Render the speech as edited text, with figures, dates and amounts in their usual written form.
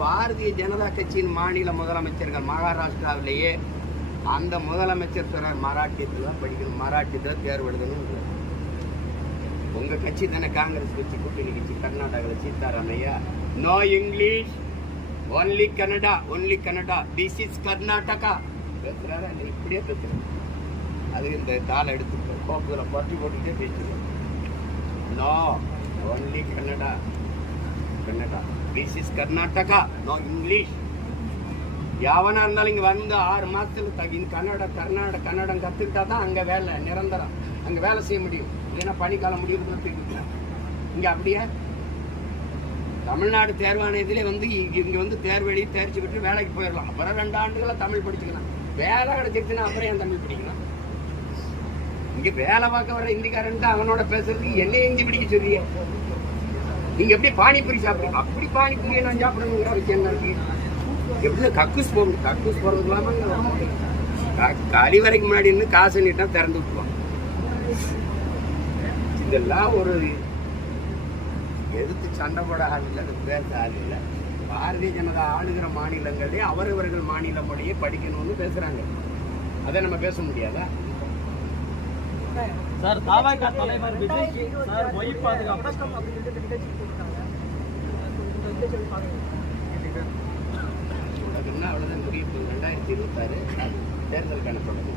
பாரதிய ஜனதா கட்சியின் மாநில முதலமைச்சர்கள் மகாராஷ்டிராவிலேயே அந்த முதலமைச்சர் சொல்றார் மராட்டியத்தில் தான் படிக்கணும், மராட்டியத்தில் தேர்வு எழுதணும். உங்க கட்சி தானே காங்கிரஸ் கட்சி, கூட்டணி கட்சி கர்நாடகாவில் Siddaramaiah, no English only Kannada, only Kannada, this is Karnataka பேசுறாரு. இப்படியே பேசுறாரு. அது இந்த தாளை எடுத்து கோப்புகளை பற்றி போட்டுக்கிட்டே பேசுறோம். No only Kannada, Kannada, this is Karnataka, no English. எவனா இருந்தாலும் இங்க வந்து 6 மாசத்துல கன்னடம் கத்துக்கிட்டா தான் அங்க வேலை நிரந்தரம், அங்க வேலை செய்ய முடியும். இல்லைன்னா பனிக்காலம் முடியும். இங்க அப்படியே தமிழ்நாடு தேர்வாணையத்திலே வந்து இங்க வந்து தேர்வு எழுதி தேர்ச்சி பெற்று வேலைக்கு போயிடலாம். அப்புறம் 2 ஆண்டுகளை தமிழ் படிச்சுக்கலாம். வேலை கிடைச்சிருச்சுன்னா அப்புறம் ஏன் தமிழ் படிக்கலாம்? இங்க வேலை பார்க்க வர இந்திக்காரன் அவனோட பேசுறதுக்கு என்ன ஹிந்தி படிக்க சொல்றீங்க? நீங்க எப்படி பானிபூரி சாப்பிடுங்க? அப்படி பானிபூரியை நான் சாப்பிடணுங்கிற விஷயம் என்ன இருக்கு? எப்படி கக்கூஸ் போகணும்? கக்கூஸ் போறதுக்கு இல்லாம களி வரைக்கும் முன்னாடி இருந்து காசு நீட்டா திறந்து விட்டுருவான். இதெல்லாம் ஒரு எதுக்கு சண்டை போட ஆள் இல்லை, பேச ஆள் இல்லை. பாரதிய ஜனதா ஆளுகிற மாநிலங்களே அவரவர்கள் மாநில மொழியை படிக்கணும்னு பேசுறாங்க. அதை நம்ம பேச முடியாதா? சார், தாவாக தலைவர் விஜய்க்கு சார் மொழி பாதுகாப்பு அவ்வளவுதான் முடிவு. 2026 தேர்தலுக்கான தொடக்கம்.